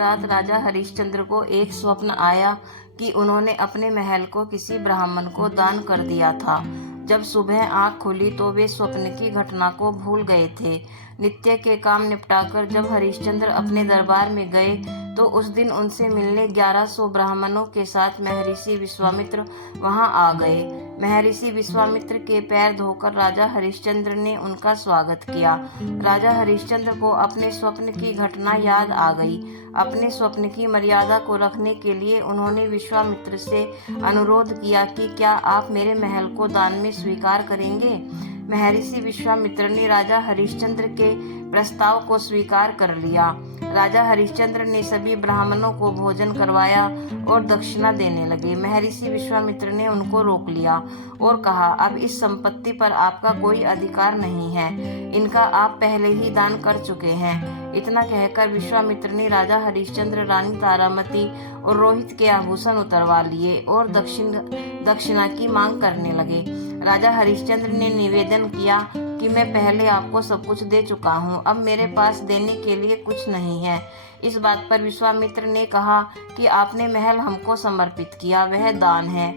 रात राजा हरिश्चंद्र को एक स्वप्न आया कि उन्होंने अपने महल को किसी ब्राह्मण को दान कर दिया था। जब सुबह आंख खुली तो वे स्वप्न की घटना को भूल गए थे। नित्य के काम निपटाकर जब हरिश्चंद्र अपने दरबार में गए तो उस दिन उनसे मिलने 1100 ब्राह्मणों के साथ महर्षि विश्वामित्र वहां आ गए। महर्षि विश्वामित्र के पैर धोकर राजा हरिश्चंद्र ने उनका स्वागत किया। राजा हरिश्चंद्र को अपने स्वप्न की घटना याद आ गई। अपने स्वप्न की मर्यादा को रखने के लिए उन्होंने विश्वामित्र से अनुरोध किया कि क्या आप मेरे महल को दान में स्वीकार करेंगे। महर्षि विश्वामित्र ने राजा हरिश्चंद्र के प्रस्ताव को स्वीकार कर लिया। राजा हरिश्चंद्र ने सभी ब्राह्मणों को भोजन करवाया और दक्षिणा देने लगे। महर्षि विश्वामित्र ने उनको रोक लिया और कहा, अब इस संपत्ति पर आपका कोई अधिकार नहीं है, इनका आप पहले ही दान कर चुके हैं। इतना कहकर विश्वामित्र ने राजा हरिश्चंद्र, रानी तारामती और रोहित के आभूषण उतरवा लिए और दक्षिणा की मांग करने लगे। राजा हरिश्चंद्र ने निवेदन किया कि मैं पहले आपको सब कुछ दे चुका हूँ, अब मेरे पास देने के लिए कुछ नहीं है। इस बात पर विश्वामित्र ने कहा कि आपने महल हमको समर्पित किया, वह दान है।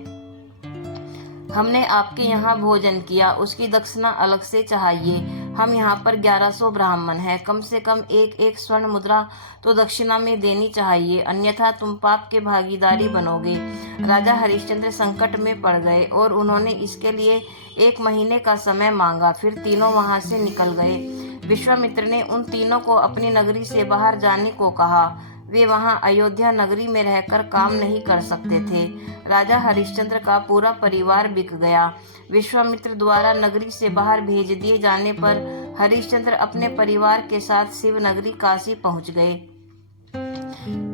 हमने आपके यहाँ भोजन किया, उसकी दक्षिणा अलग से चाहिए। हम यहाँ पर 1100 ब्राह्मण हैं, कम से कम एक एक स्वर्ण मुद्रा तो दक्षिणा में देनी चाहिए, अन्यथा तुम पाप के भागीदारी बनोगे। राजा हरिश्चंद्र संकट में पड़ गए और उन्होंने इसके लिए 1 महीने का समय मांगा। फिर तीनों वहां से निकल गए। विश्वामित्र ने उन तीनों को अपनी नगरी से बाहर जाने को कहा। वे वहां अयोध्या नगरी में रहकर काम नहीं कर सकते थे। राजा हरिश्चंद्र का पूरा परिवार बिक गया। विश्वामित्र द्वारा नगरी से बाहर भेज दिए जाने पर हरिश्चंद्र अपने परिवार के साथ शिव नगरी काशी पहुंच गए।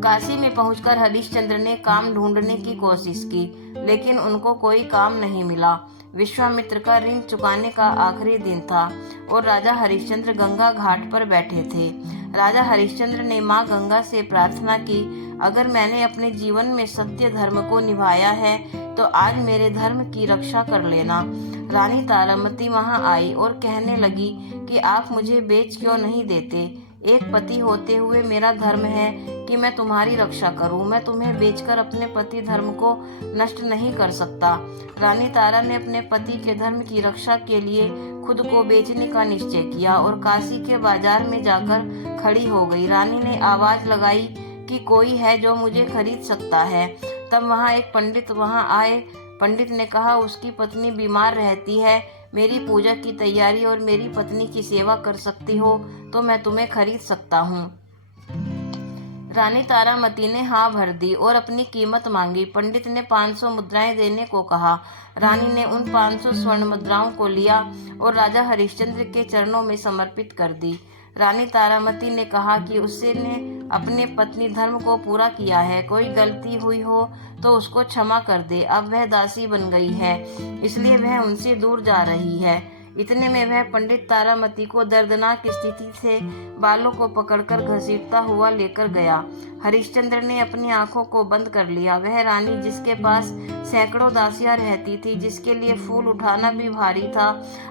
काशी में पहुंचकर हरिश्चंद्र ने काम ढूंढने की कोशिश की, लेकिन उनको कोई काम नहीं मिला। विश्वामित्र का ऋण चुकाने का आखिरी दिन था और राजा हरिश्चंद्र गंगा घाट पर बैठे थे। राजा हरिश्चंद्र ने मां गंगा से प्रार्थना की, अगर मैंने अपने जीवन में सत्य धर्म को निभाया है तो आज मेरे धर्म की रक्षा कर लेना। रानी तारामती वहां आई और कहने लगी कि आप मुझे बेच क्यों नहीं देते। एक पति होते हुए मेरा धर्म है कि मैं तुम्हारी रक्षा करूं। मैं तुम्हें बेचकर अपने पति धर्म को नष्ट नहीं कर सकता। रानी तारा ने अपने पति के धर्म की रक्षा के लिए खुद को बेचने का निश्चय किया और काशी के बाजार में जाकर खड़ी हो गई। रानी ने आवाज लगाई कि कोई है जो मुझे खरीद सकता है। तब वहां एक पंडित वहां आए। पंडित ने कहा, उसकी पत्नी बीमार रहती है, मेरी पूजा की तैयारी और मेरी पत्नी की सेवा कर सकती हो तो मैं तुम्हें खरीद सकता हूँ। रानी तारामती ने हाँ भर दी और अपनी कीमत मांगी। पंडित ने 500 मुद्राएं देने को कहा। रानी ने उन 500 स्वर्ण मुद्राओं को लिया और राजा हरिश्चंद्र के चरणों में समर्पित कर दी। रानी तारामती ने कहा कि उसने अपने पत्नी धर्म को पूरा किया है, कोई गलती हुई हो तो उसको क्षमा कर दे। अब वह दासी बन गई है, इसलिए वह उनसे दूर जा रही है। इतने में वह पंडित तारामती को दर्दनाक स्थिति से बालों को पकड़कर घसीटता हुआ लेकर गया। हरिश्चंद्र ने अपनी आंखों को बंद कर लिया। वह रानी जिसके पास सैकड़ों दासियां रहती थी, जिसके लिए फूल उठाना भी भारी था,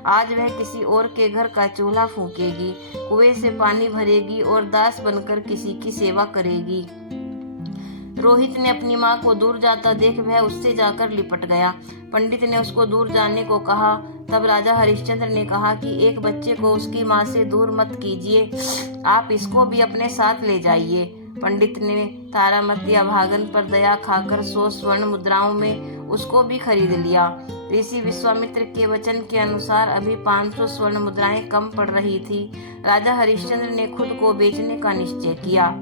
आज वह किसी और के घर का चूल्हा फूकेगी, कुएं से पानी भरेगी और दास बनकर किसी की सेवा करेगी। रोहित ने अपनी माँ को दूर जाता देख वह उससे जाकर लिपट गया। पंडित ने उसको दूर जाने को कहा। तब राजा हरिश्चंद्र ने कहा कि एक बच्चे को उसकी माँ से दूर मत कीजिए, आप इसको भी अपने साथ ले जाइए। पंडित ने तारामती अभागन पर दया खाकर 100 स्वर्ण मुद्राओं में उसको भी खरीद लिया। ऋषि विश्वामित्र के वचन के अनुसार अभी 500 स्वर्ण मुद्राएं कम पड़ रही थी। राजा हरिश्चंद्र ने खुद को बेचने का निश्चय किया।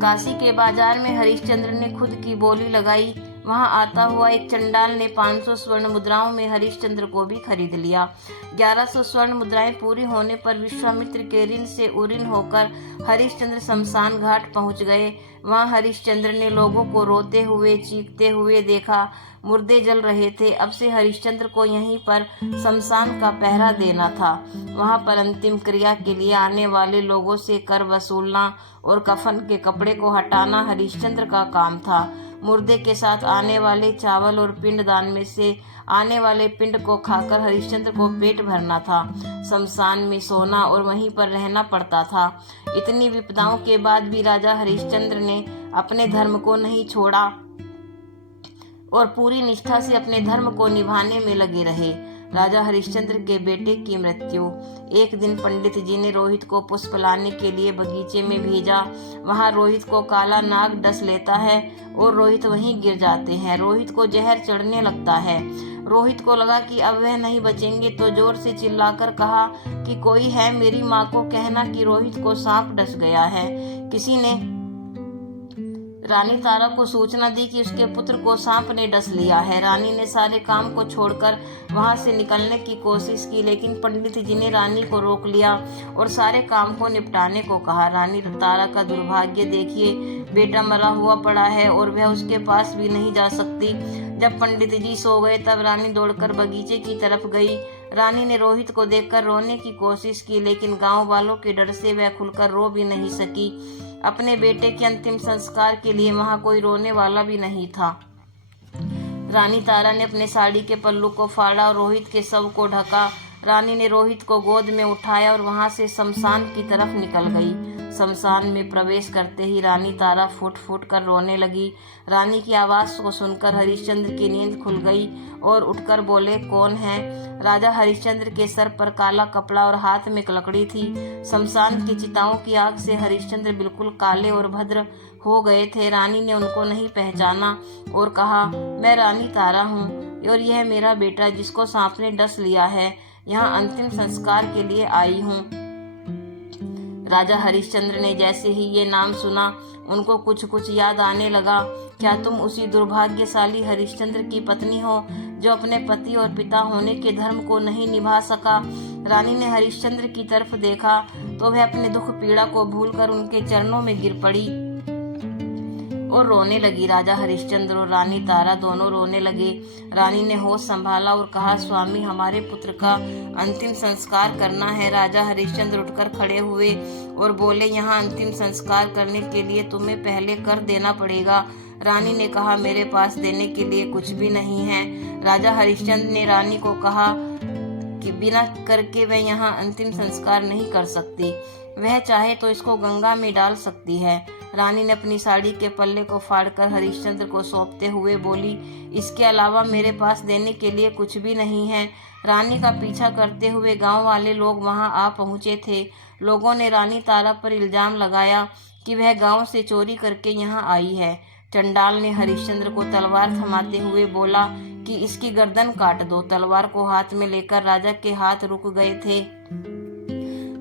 काशी के बाजार में हरिश्चंद्र ने खुद की बोली लगाई। वहां आता हुआ एक चंडाल ने 500 स्वर्ण मुद्राओं में हरिश्चंद्र को भी खरीद लिया। 1100 स्वर्ण मुद्राएं पूरी होने पर विश्वामित्र के ऋण से उऋण होकर हरिश्चंद्र शमशान घाट पहुंच गए। वहां हरिश्चंद्र ने लोगों को रोते हुए चीखते हुए देखा। मुर्दे जल रहे थे। अब से हरिश्चंद्र को यहीं पर शमशान का पहरा देना था। वहां पर अंतिम क्रिया के लिए आने वाले लोगों से कर वसूलना और कफन के कपड़े को हटाना हरिश्चंद्र का काम था। मुर्दे के साथ आने वाले चावल और पिंडदान में से आने वाले पिंड को खाकर हरिश्चंद्र को पेट भरना था। शमशान में सोना और वहीं पर रहना पड़ता था। इतनी विपदाओं के बाद भी राजा हरिश्चंद्र ने अपने धर्म को नहीं छोड़ा और पूरी निष्ठा से अपने धर्म को निभाने में लगे रहे। राजा हरिश्चंद्र के बेटे की मृत्यु। एक दिन पंडित जी ने रोहित को पुष्प लाने के लिए बगीचे में भेजा। वहां रोहित को काला नाग डस लेता है और रोहित वहीं गिर जाते हैं। रोहित को जहर चढ़ने लगता है। रोहित को लगा कि अब वह नहीं बचेंगे, तो जोर से चिल्लाकर कहा कि कोई है, मेरी माँ को कहना कि रोहित को सांप डस गया है। किसी ने रानी तारा को सूचना दी कि उसके पुत्र को सांप ने डस लिया है। रानी ने सारे काम को छोड़कर वहां से निकलने की कोशिश की, लेकिन पंडित जी ने रानी को रोक लिया और सारे काम को निपटाने को कहा। रानी तारा का दुर्भाग्य देखिए, बेटा मरा हुआ पड़ा है और वह उसके पास भी नहीं जा सकती। जब पंडित जी सो गए तब रानी दौड़कर बगीचे की तरफ गई। रानी ने रोहित को देखकर रोने की कोशिश की, लेकिन गांव वालों के डर से वह खुलकर रो भी नहीं सकी। अपने बेटे के अंतिम संस्कार के लिए वहां कोई रोने वाला भी नहीं था। रानी तारा ने अपने साड़ी के पल्लू को फाड़ा और रोहित के शव को ढका। रानी ने रोहित को गोद में उठाया और वहां से शमशान की तरफ निकल गई। शमशान में प्रवेश करते ही रानी तारा फूट फूट कर रोने लगी। रानी की आवाज़ को सुनकर हरिश्चंद्र की नींद खुल गई और उठकर बोले, कौन है? राजा हरिश्चंद्र के सर पर काला कपड़ा और हाथ में एक लकड़ी थी। शमशान की चिताओं की आग से हरिश्चंद्र बिल्कुल काले और भद्र हो गए थे। रानी ने उनको नहीं पहचाना और कहा, मैं रानी तारा हूँ और यह मेरा बेटा जिसको सांप ने डस लिया है। यहाँ अंतिम संस्कार के लिए आई हूँ। राजा हरिश्चंद्र ने जैसे ही ये नाम सुना, उनको कुछ कुछ याद आने लगा। क्या तुम उसी दुर्भाग्यशाली हरिश्चंद्र की पत्नी हो जो अपने पति और पिता होने के धर्म को नहीं निभा सका? रानी ने हरिश्चंद्र की तरफ देखा तो वह अपने दुख पीड़ा को भूलकर उनके चरणों में गिर पड़ी और रोने लगी। राजा हरिश्चंद्र और रानी तारा दोनों रोने लगे। रानी ने होश संभाला और कहा, स्वामी, हमारे पुत्र का अंतिम संस्कार करना है। राजा हरिश्चंद्र उठकर खड़े हुए और बोले, यहाँ अंतिम संस्कार करने के लिए तुम्हें पहले कर देना पड़ेगा। रानी ने कहा, मेरे पास देने के लिए कुछ भी नहीं है। राजा हरिश्चंद्र ने रानी को कहा कि बिना करके वह यहाँ अंतिम संस्कार नहीं कर सकती। वह चाहे तो इसको गंगा में डाल सकती है। रानी ने अपनी साड़ी के पल्ले को फाड़कर हरिश्चंद्र को सौंपते हुए बोली, इसके अलावा मेरे पास देने के लिए कुछ भी नहीं है। रानी का पीछा करते हुए गांव वाले लोग वहां आ पहुंचे थे। लोगों ने रानी तारा पर इल्जाम लगाया कि वह गांव से चोरी करके यहां आई है। चंडाल ने हरिश्चंद्र को तलवार थमाते हुए बोला कि इसकी गर्दन काट दो। तलवार को हाथ में लेकर राजा के हाथ रुक गए थे।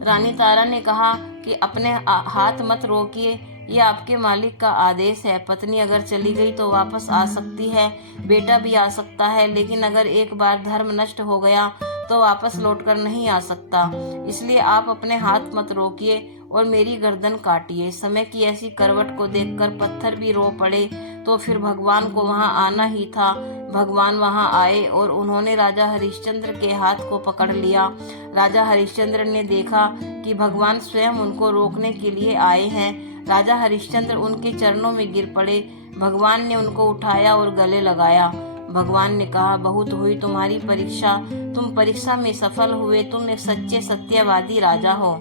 रानी तारा ने कहा कि अपने हाथ मत रोकिए, ये आपके मालिक का आदेश है। पत्नी अगर चली गई तो वापस आ सकती है, बेटा भी आ सकता है, लेकिन अगर एक बार धर्म नष्ट हो गया तो वापस लौटकर नहीं आ सकता। इसलिए आप अपने हाथ मत रोकिए और मेरी गर्दन काटिए। समय की ऐसी करवट को देखकर पत्थर भी रो पड़े। तो फिर भगवान को वहां आना ही था। भगवान वहां आए और उन्होंने राजा हरिश्चंद्र के हाथ को पकड़ लिया। राजा हरिश्चंद्र ने देखा कि भगवान स्वयं उनको रोकने के लिए आए हैं। राजा हरिश्चंद्र उनके चरणों में गिर पड़े। भगवान ने उनको उठाया और गले लगाया। भगवान ने कहा, बहुत हुई तुम्हारी परीक्षा, तुम परीक्षा में सफल हुए, तुम एक सच्चे सत्यवादी राजा हो।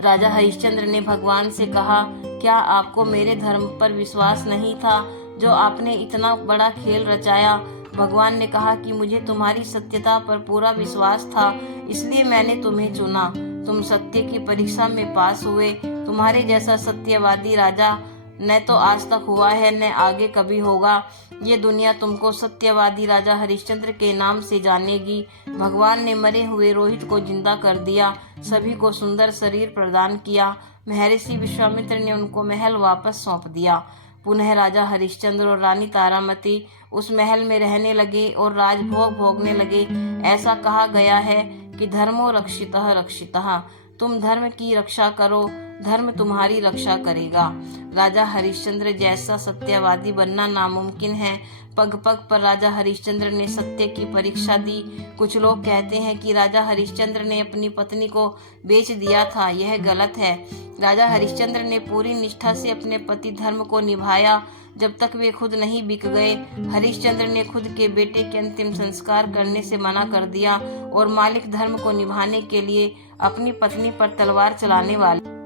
राजा हरिश्चंद्र ने भगवान से कहा, क्या आपको मेरे धर्म पर विश्वास नहीं था जो आपने इतना बड़ा खेल रचाया? भगवान ने कहा कि मुझे तुम्हारी सत्यता पर पूरा विश्वास था, इसलिए मैंने तुम्हें चुना। तुम सत्य की परीक्षा में पास हुए। तुम्हारे जैसा सत्यवादी राजा न तो आज तक हुआ है न आगे कभी होगा। ये दुनिया तुमको सत्यवादी राजा हरिश्चंद्र के नाम से जानेगी। भगवान ने मरे हुए रोहित को जिंदा कर दिया, सभी को सुंदर शरीर प्रदान किया। महर्षि विश्वामित्र ने उनको महल वापस सौंप दिया। पुनः राजा हरिश्चंद्र और रानी तारामती उस महल में रहने लगे और राजभोग भोगने लगे। ऐसा कहा गया है कि धर्मो रक्षितः रक्षितः, तुम धर्म की रक्षा करो, धर्म तुम्हारी रक्षा करेगा। राजा हरिश्चंद्र जैसा सत्यवादी बनना नामुमकिन है। पग पग पर राजा हरिश्चंद्र ने सत्य की परीक्षा दी। कुछ लोग कहते हैं कि राजा हरिश्चंद्र ने अपनी पत्नी को बेच दिया था, यह गलत है। राजा हरिश्चंद्र ने पूरी निष्ठा से अपने पति धर्म को निभाया। जब तक वे खुद नहीं बिक गए। हरिश्चंद्र ने खुद के बेटे के अंतिम संस्कार करने से मना कर दिया और मालिक धर्म को निभाने के लिए अपनी पत्नी पर तलवार चलाने वाले।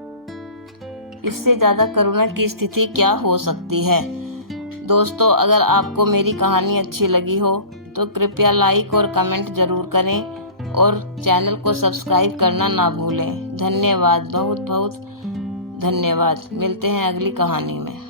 इससे ज्यादा करुणा की स्थिति क्या हो सकती है। दोस्तों, अगर आपको मेरी कहानी अच्छी लगी हो तो कृपया लाइक और कमेंट जरूर करें और चैनल को सब्सक्राइब करना ना भूलें। धन्यवाद, बहुत बहुत धन्यवाद। मिलते हैं अगली कहानी में।